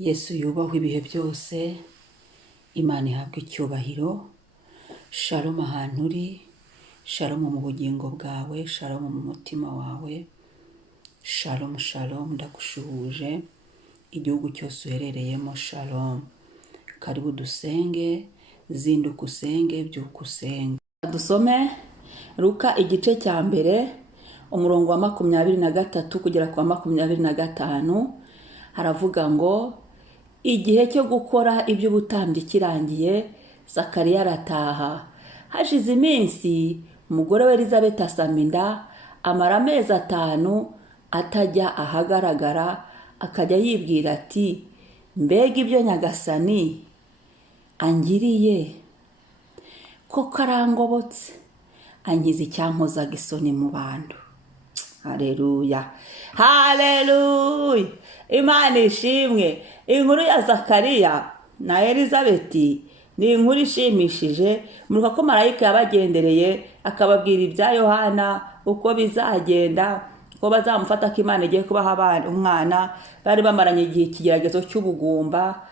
Yesu yubahwe ibihe byose, Imana ihabwe icyubahiro. Shalom ahantu uri, shalom mu bugingo bwawe, shalom mu mutima wawe, shalom shalom. Ndagushuhuje igihugu cyose uherereyemo, shalom. Karibu dusenge, zinduka usenge, byuka usenge. Dusome Luka igice cya mbere umurongo wa 23 kugera kwa 25. Haravuga ngo igihe cyo gukora iby'ubutambyi kirangiye, Zakariya arataha. Hashize iminsi umugore we Elizabeth asama inda, amara amezi 5 atajya ahagaragara, akajya yibwira ati mbega ibyo Nyagasani angiriye, ko karangobotse ankiza icyankozaga isoni mu bantu. Haleluya, haleluya, Imana ishimwe. Inkuru ya Zakariya na Elizabeth ni inkuru ishimishije. Muruka ko marayika yabagendereye akababwira ibya Yohana uko bizagenda, ko bazamufata ko Imana igiye kubaha umwana. Bari bamaranye igihe ikigeragezo cy'ubugumba.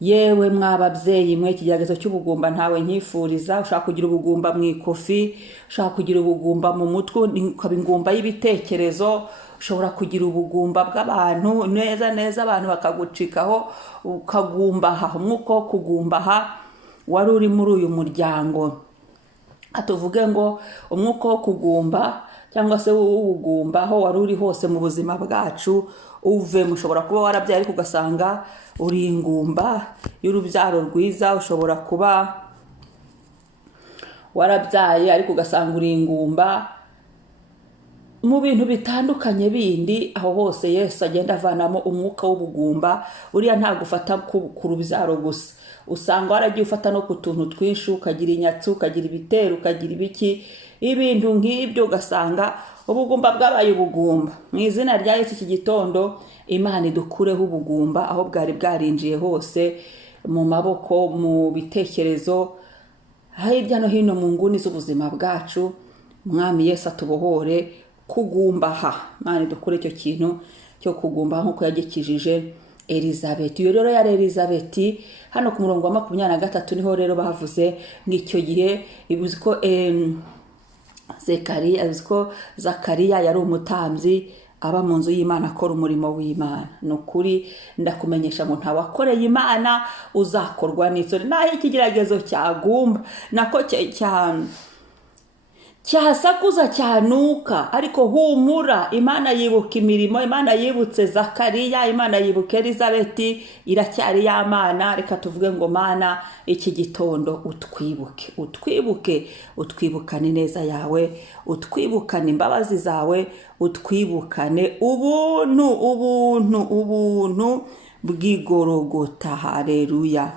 Yewe mwababyeyi mwe, ikigeragezo cy'ubugumba ntawe nkifuriza. Ushaka kugira ubugumba mu ikofi, ushaka kugira ubugumba mu mutwe, ukaba ingumba y'ibitekerezo, ushobora kugira ubugumba bw'abantu neza abantu bakagucikaho ukagumbaha. Umwuka wo kugumbaha wari uri muri uyu muryango. Atuvuge ngo umwuka wo kugumba cyangwa se w'ubugumba aho wari uri hose mu buzima bwacu uve. Mushobora kuba warabyaye ariko ugasanga uri ingumba y'urubyaro rwiza. Ushobora kuba warabyaye ariko ugasanga uri ingumba mu bintu bitandukanye bindi. Aho hose Yesu agenda avanamo umwuka w'ubugumba. Uriya ntabwo ufata ku rubyaro gusa, usanga waragiye ufata no ku tuntu twinshi, ukagira inyatsi, ukagira ibitero, ukagira ibiki, ibintu nk'ibyo, ugasanga ubugumba bwabaye ubugumba. Mu izina rya Yesu iki gitondo Imana idukureho ubugumba aho bwari bwarinjiye hose, mu maboko, mu bitekerezo, hirya no hino mu nguni z'ubuzima bwacu. Mwami Yesu atubohore kugumbaha. Imana idukure icyo kintu cyo kugumbaha nk'uko yagikijije Elizabeth. Iyo rero yari Elizabeth, hano ku murongo wa 23 niho rero bavuze ng'icyo gihe ibuzi ko Zakariya yari umutambyi, aba mu nzu y'Imana akora umurimo w'Imana. Nukuri ndakumenyesha ngo ntawakoreye Imana uzakorwa n'isoni. Naho ikigeragezo cyagumba nako cyasakuza cyanuka, ariko humura, Imana yibuka imirimo. Imana yibutse Zakariya, Imana yibuka Elizabeth, iracyari ya Mana. Reka tuvuge ngo Mana, iki gitondo utwibukane neza yawe, utwibukane imbabazi zawe, utwibukane ubuntu bw'igorogota. Haleluya,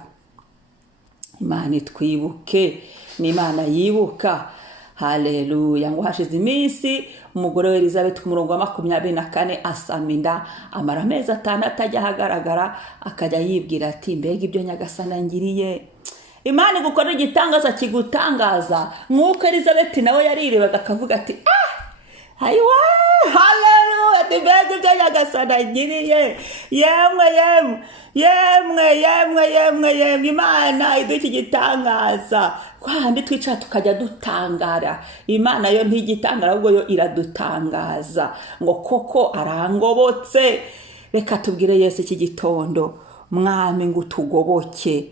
Imana itwibuke, ni Imana yibuka. Haleluya. Ngo hashize iminsi umugore we Elizabeth ku murongo wa 24 asama inda, amara amezi 5 atajya ahagaragara, akajya yibwira ati mbega ibyo Nyagasani angiriye. Imana igukora igitangaza kigutangaza. Nk'uko Elizabeth nawe yarirebaga akavuga ati ayiwa, haleluya, mbega ibyo Nyagasani angiriye. Yemwe Imana iduki gitangaza. Kwandi twicara tukajya dutangara, Imana yo ntigitangara ahubwo yo iradutangaza ngo koko arangobotse. Reka tubwire Yesu iki gitondo, Mwami ngo utugoboke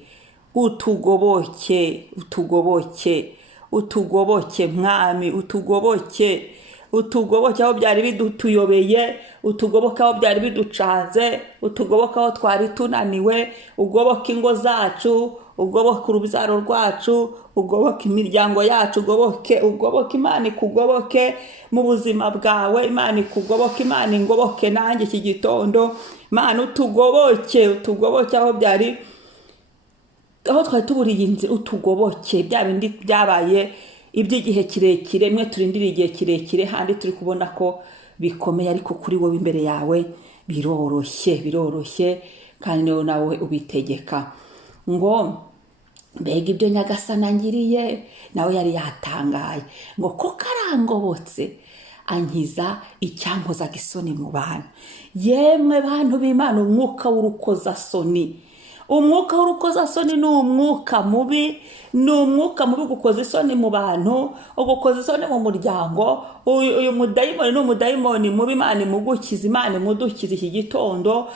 Mwami, utugoboke aho byari bidutuyobeye, utugoboke aho byari biducanze, utugoboke aho twari tunaniwe, ugoboke ingo zacu, ugoboke urubyaro rwacu, ugoboke imiryango yacu, ugoboke Imana ikugoboke mu buzima bwawe. Imana ikugoboke, Imana ingoboke nanjye iki gitondo. Imana utugoboke aho twari tuburiye inzi, utugoboke bya bindi byabaye iby'igihe kirekire. Mwe turindiriye igihe kirekire, handi turi kubona ko bikomeye, ariko kuri wowe imbere yawe biroroshye kandi nawe ubitegeka. Ngo mbega ibyo Nyagasani angiriye. Nawe yari yatangaye ngo ko karangobotse ankiza icyankozaga isoni mu bantu. Yemwe bantu b'Imana, umwuka w'urukozasoni, umwuka w'urukozasoni ni umwuka mubi, ni umwuka mubi gukoza isoni mu bantu, ugukoza isoni mu muryango. Uyu mudayimoni ni umudayimoni mubi. Imana imugukiza, Imana imudukiza iki gitondo.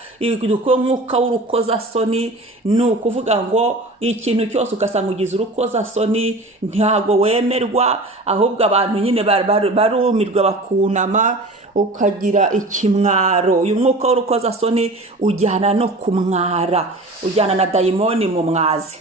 Umwuka w'urukozasoni ni ukuvuga ngo ikintu cyose ugasanga ugize urukozasoni ntago wemerwa, ahubwo abantu nyine barumirwa bakunama, ukagira ikimwaro. Uyu mwuka w'urukozasoni ujyana no kumwara, ujyana na dayimoni mu mwazi.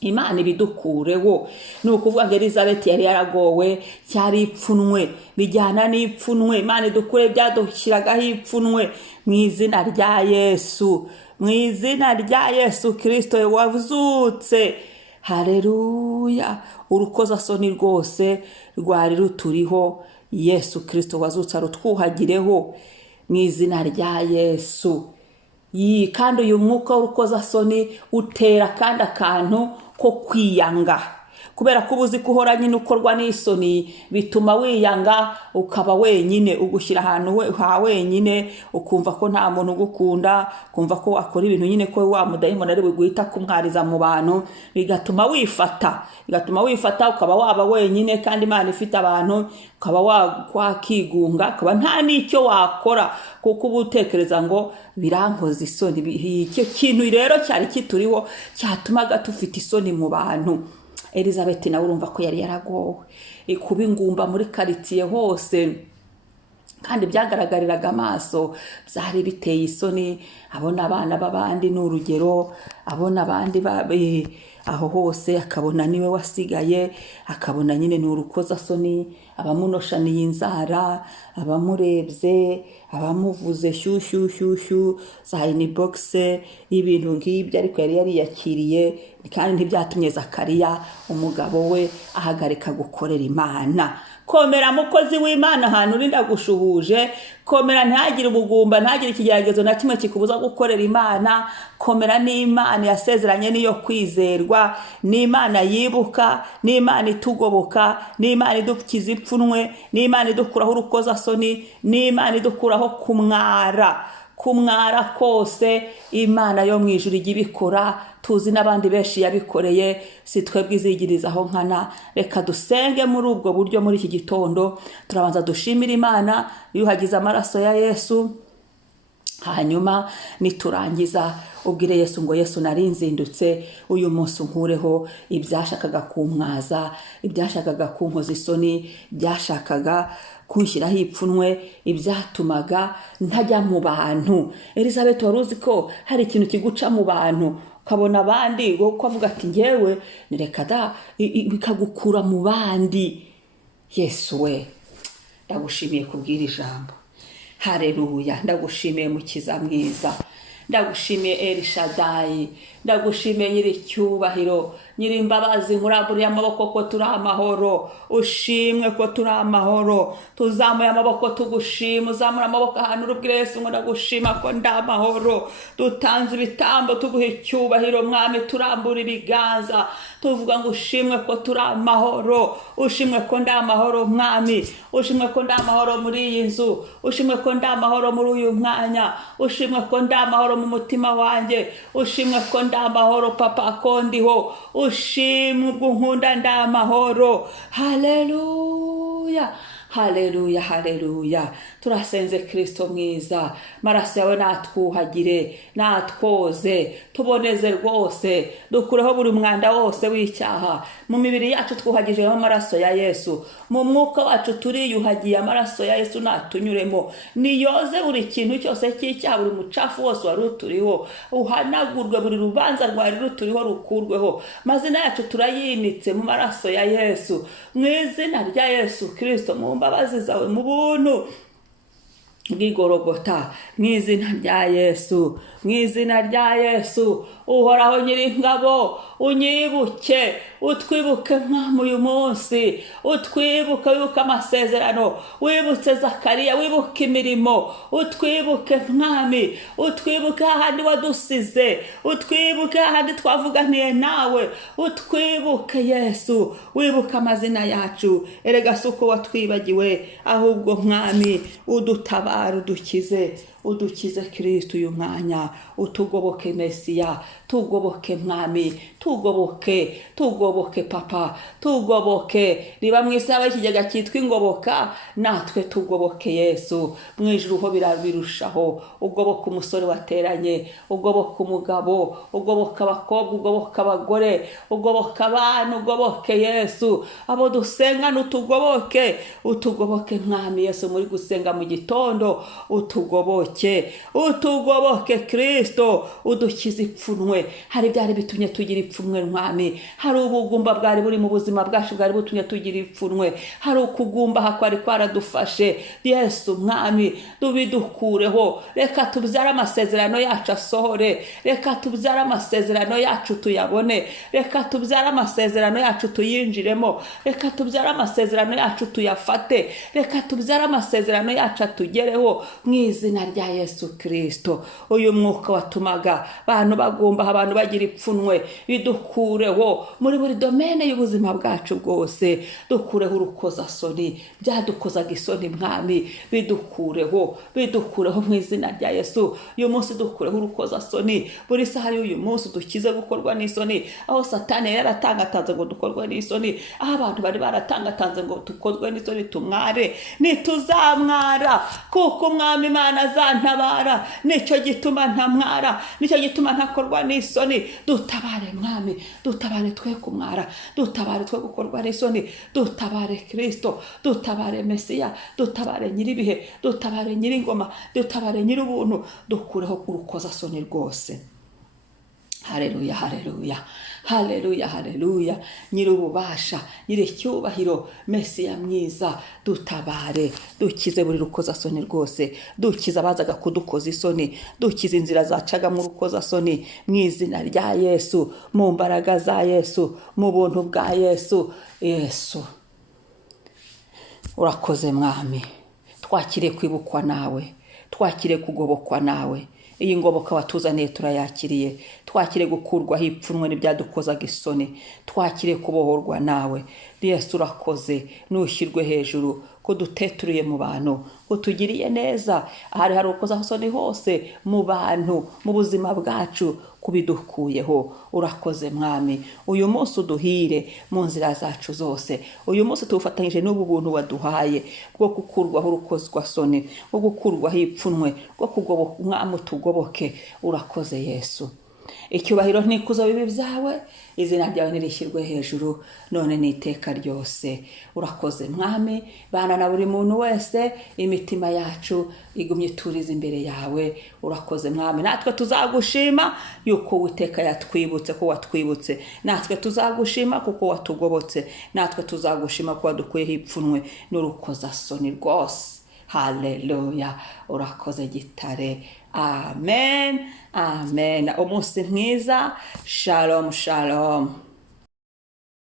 Imana ibidukureho. Ni ukuvuga ngo Elizabeth yari yaragowe, cyari ipfunwe, bijyana n'ipfunwe. Imana idukure byadushyiragaho ipfunwe mu izina rya Yesu, mu izina rya Yesu Kristo wazutse. Haleluya. Urukozasoni rwose rwari ruturiho, Yesu Kristo wazutse arutwuhagireho mu izina rya Yesu. Kandi uyu mwuka w'urukozasoni utera kandi akantu ko kwiyanga, kubera ko ubuzi ko uhora nyine ukorwa n'isoni, bituma wiyanga, ukaba wenyine, ugushyira ahantu ha wenyine, ukumva ko nta muntu ugukunda, kumva ko wakora ibintu nyine ko wa mudayimoni ari guhita kumwariza mu bantu, bigatuma wifata ukaba waba wenyine, kandi Imana ifite abantu, ukaba wakigunga, ukaba nta n'icyo wakora, kuko uba utekereza ngo birankoza isoni. Icyo kintu rero cyari kituriho cyatumaga tufite isoni mu bantu. Elizabeth nawe urumva ko yari yaragowe, kuba ingumba muri karitsiye hose, kandi byagaragariraga amaso, byari biteye isoni. Abona abana b'abandi ni urugero, abona abandi aho hose, akabona niwe wasigaye, akabona nyine ni urukozasoni, abamunoshaniye inzara, abamurebye, abamuvuze shyushyushyushyu za inbox, ibintu nk'ibyo. Ariko yari yariyakiriye, kandi ntibyatumye Zakariya umugabo we ahagarika gukorera Imana. Komera mukozi w'Imana, ahantu uri ndagushuhuje. Komera, ntihagire ubugumba, ntihagire ikigeragezo na kimwe kikubuza gukorera Imana. Komera, n'Imana yasezeranye niyo kwizerwa, n'Imana yibuka, n'Imana itugoboka, n'Imana idukiza ipfunwe, n'Imana idukuraho urukozasoni, n'Imana idukuraho kumwara kose. Imana yo mu ijuru ijya ibikora, tuzi n'abandi benshi yabikoreye, si twebwe izigirizaho nkana. Reka dusenge muri ubwo buryo muri iki gitondo. Turabanza dushimira Imana yuhagize amaraso ya Yesu, hanyuma niturangiza ubwire Yesu ngo Yesu nari nzindutse uyu munsi unkureho ibyashakaga kumwaza, ibyashakaga kunkoza isoni, byashakaga kunshyiraho ipfunwe, ibyatumaga ntajya mu bantu. Elizabeth, wari uzi ko hari ikintu kiguca mu bantu, ukabona abandi uko avuga ati ngewe nireka da, bikagukura mu bandi. Yesu we, ndagushimiye kubwira ijambo. Haleluya. Ndagushimiye mukiza mwiza, ndagushimiye Elishadayi, ndagushimiye nyiricyubahiro, nyirimbabazi. Nkuramburiye amaboko ko turi amahoro, ushimwe ko turi amahoro. Tuzamuye amaboko tugushima, uzamura amaboko ahantu urubwire Yesu ngo ndagushima ko ndi amahoro. Dutanze ibitambo tuguha icyubahiro Mwami, turambura ibiganza tuvuga ngo ushimwe ko turi amahoro, ushimwe ko ndi amahoro Mwami, ushimwe ko ndi amahoro muri iyi nzu, ushimwe ko ndi amahoro muri uyu mwanya, ushimwe ko ndi amahoro mu mutima wanjye, ushimwe ko ndi amahoro Papa ko ndiho, ushimwe ubwo nkunda ndi amahoro. Haleluya, haleluya, haleluya. Turasenze Kristo mwiza, maraso yawe natwuhagire, natwoze, tuboneze rwose, dukureho buri mwanda wose w'icyaha. Mu mibiri yacu twuhagijeho amaraso ya Yesu, mu mwuka wacu turiyuhagiye amaraso ya Yesu natunyuremo. Niyoze buri kintu cyose cy'icyaha, buri mucafu wose wari uturiho uhanagurwe, buri rubanza rwari ruturiho rukurweho. Mazina yacu turayinitse mu maraso ya Yesu, mu izina rya Yesu Kristo, mu mbabazi zawe, mu buntu bw'igorogota, mu izina rya Yesu, mu izina rya Yesu. Uhoraho Nyiringabo, unyibuke, utwibuke mwami uyu munsi, utwibuke, wibuke amasezerano, wibutse Zakariya, wibuke imirimo, utwibuke mwami, utwibuke hahandi wadusize, utwibuke hahandi twavuganiye nawe, utwibuke Yesu, wibuke amazina yacu. Erega si uko watwibagiwe, ahubwo mwami udutabara, udukize Kristo uyu mwanya, utugoboke Mesiya, tugoboke mwami, tugoboke papa, tugoboke. Niba mu isaha y'ikigega cyitwa ingoboka, natwe tugoboke Yesu. Mu ijuru ho birarushaho, ugoboka umusore wateranye, ugoboka umugabo, ugoboka abakobwa, ugoboka abagore, ugoboka abana, ugoboke Yesu. Abo dusengana utugoboke mwami Yesu. Muri gusenga mu gitondo, utugoboke Kristo, udukize ipfunwe. Hari byari bitumye tugira ipfunwe mwami, hari ubugumba bwari buri mu buzima bwacu bwari butumye tugira ipfunwe, hari ukugumba hakwari kwaradufashe. Yesu mwami, tubidukureho. Reka tubyare amasezerano yacu asohore, reka tubyare amasezerano yacu tuyabone, reka tubyare amasezerano yacu tuyinjiremo, reka tubyare amasezerano yacu tuyafate, reka tubyare amasezerano yacu atugereho mu izina rya Yesu Kristo. Uyu mwuka watumaga abantu bagomba, abantu bagira ipfunwe, bidukureho muri buri domene y'ubuzima bwacu bwose. Dukureho urukozasoni, byadukozaga isoni mwami, bidukureho mu izina rya Yesu. Uyu munsi dukureho urukozasoni, buri saha y'uyu munsi dukize gukorwa n'isoni. Aho Satani yaratangatanze ngo dukorwe n'isoni, aho abantu bari baratangatanze ngo dukozwe n'isoni, tumware, nituzamwara, kuko mwami Imana azantabara. Nicyo gituma ntamwara, nicyo gituma ntakorwa n'isoni. Dutabare mwami, dutabare twe kumwara, dutabare twe gukorwa n'isoni, dutabare Kristo, dutabare Mesiya, dutabare nyiribihe, dutabare nyiringoma, dutabare nyirubuntu. Dukureho urukozasoni rwose. Haleluya, haleluya, haleluya, haleluya. Nyirububasha, nyiricyubahiro, Mesiya mwiza, dutabare, dukize buri rukozasoni rwose, dukize abazaga kudukoza isoni, dukize inzira zacaga mu rukozasoni, mu izina rya Yesu, mu mbaraga za Yesu, mu buntu bwa Yesu. Yesu urakoze mwami, twakire kwibukwa nawe, twakire kugobokwa nawe. Iyi ngoboka watuzaniye turayakiriye, twakire gukurwaho ipfunwe n'ibyadukozaga isoni, twakire kubohorwa nawe. Yesu urakoze, nushyirwe hejuru, ko duteturiye mu bantu, utugiriye neza. Ahari hari urukozasoni hose mu bantu, mu buzima bwacu, kubidukuyeho. Urakoze mwami, uyu munsi uduhire mu nzira zacu zose. Uyu munsi tuwufatanyije n'ubu buntu waduhaye bwo gukurwaho urukozasoni, bwo gukurwaho ipfunwe, bwo kugoboka mwami, tugoboke. Urakoze Yesu. Icyubahiro n'ikuzo bibi byawe, izina ryawe nirishyirwe hejuru none n'iteka ryose. Urakoze mwami, bana na buri muntu wese, imitima yacu igumye iturize imbere yawe. Urakoze mwami, natwe tuzagushima yuko Uwiteka yatwibutse, ko watwibutse. Natwe tuzagushima kuko watugobotse, natwe tuzagushima ko wadukuyeho ipfunwe n'urukozasoni rwose. Haleluya, urakoze gitare. Amen, amen. Umunsi mwiza. Shalom, shalom.